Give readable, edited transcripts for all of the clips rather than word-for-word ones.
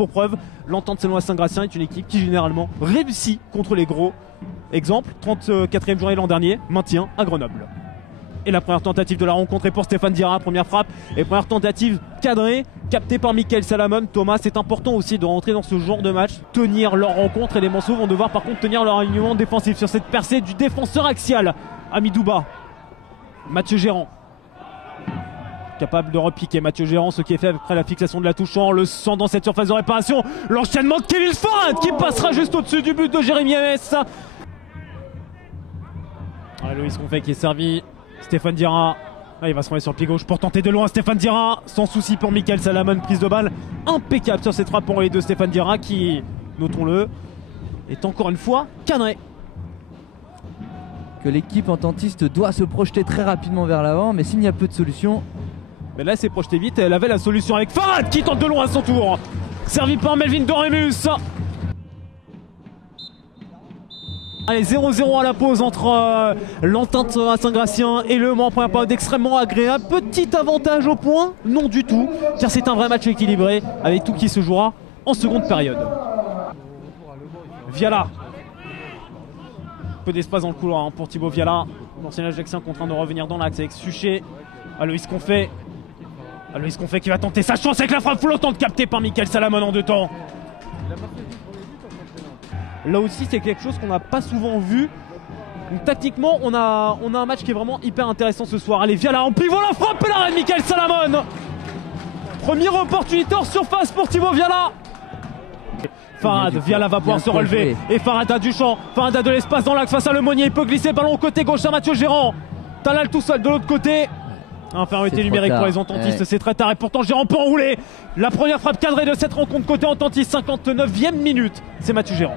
pour preuve, l'Entente Saint-Gratien est une équipe qui généralement réussit contre les gros. Exemple, 34e journée l'an dernier, maintien à Grenoble. Et la première tentative de la rencontre est pour Stéphane Diarra, première frappe et première tentative cadrée, captée par Mickaël Salamone. Thomas, c'est important aussi de rentrer dans ce genre de match, tenir leur rencontre, et les Manceaux vont devoir par contre tenir leur alignement défensif sur cette percée du défenseur axial, Amidouba. Mathieu Gérant, capable de repiquer Mathieu Gérant, ce qui est fait après la fixation de la touche en le sent dans cette surface de réparation. L'enchaînement de Kevin Farad qui passera juste au-dessus du but de Jérémy Ms. Loïs Confet qui est servi. Stéphane Diarra, il va se remettre sur le pied gauche pour tenter de loin. Stéphane Diarra, sans souci pour Mickaël Salamone, prise de balle impeccable sur cette frappe pour les deux. Stéphane Diarra qui, notons-le, est encore une fois cadré. Que l'équipe ententiste doit se projeter très rapidement vers l'avant, mais s'il n'y a peu de solutions. Mais là, elle s'est projetée vite et elle avait la solution avec Farad qui tente de loin à son tour. Servi par Melvin Doremus. Allez, 0-0 à la pause entre l'Entente Saint-Gratien et Le Mans. Première période extrêmement agréable. Petit avantage au point? Non du tout, car c'est un vrai match équilibré avec tout qui se jouera en seconde période. Viala. Peu d'espace dans le couloir pour Thibaut Viala. L'ancien Ajaxien contraint de revenir dans l'axe avec Suchet. Loïs Confet. Loïs Confet qui va tenter sa chance avec la frappe flottante captée par Mickaël Salamone en deux temps. Là aussi, c'est quelque chose qu'on n'a pas souvent vu. Donc, tactiquement, on a un match qui est vraiment hyper intéressant ce soir. Allez, Viala en pivot, la frappe et l'arrêt de Mickaël Salamone. Première opportunité hors surface pour Thibaut Viala. Farad, Viala va pouvoir se relever. Et Farad a du champ. Farad a de l'espace dans l'axe face à Lemonnier. Il peut glisser ballon au côté gauche à Mathieu Gérant. Talal tout seul de l'autre côté. Infériorité numérique pour les ententistes, c'est très tard et pourtant Gérant peut enrouler. La première frappe cadrée de cette rencontre côté ententiste, 59e minute. C'est Mathieu Gérant.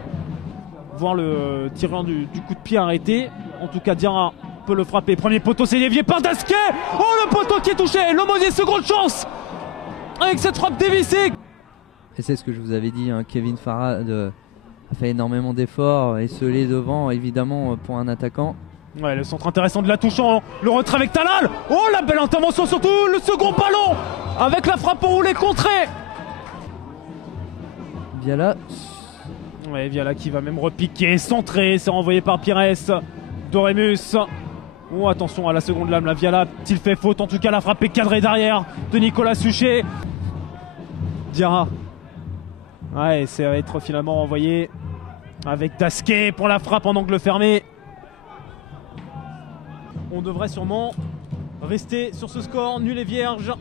Voir le tireur du coup de pied arrêté. En tout cas, Diarra peut le frapper. Premier poteau, c'est dévié par Dasquet. Oh, le poteau qui est touché. Lemonnier, seconde chance avec cette frappe dévissée. Et c'est ce que je vous avais dit, Kevin Farad a fait énormément d'efforts, esselé devant, évidemment, pour un attaquant. Ouais, le centre intéressant de la touche, le retrait avec Talal. Oh, la belle intervention, surtout le second ballon avec la frappe enroulée contrée. Viala. Ouais, Viala qui va même repiquer, centrer, c'est renvoyé par Pires. Doremus. Oh, attention à la seconde lame, la Viala, s'il fait faute, en tout cas la frappe est cadrée derrière de Nicolas Suchet. Diarra. Ouais, ça va être finalement renvoyé avec Dasquet pour la frappe en angle fermé. On devrait sûrement rester sur ce score nul et vierge.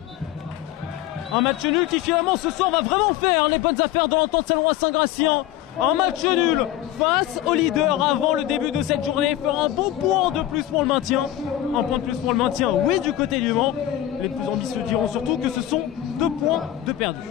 Un match nul qui finalement ce soir va vraiment faire les bonnes affaires de l'Entente Saint-Gratien. Un match nul face au leader avant le début de cette journée. Faire un bon point de plus pour le maintien. Un point de plus pour le maintien, oui, du côté du Mans. Les plus ambitieux diront surtout que ce sont 2 points de perdus.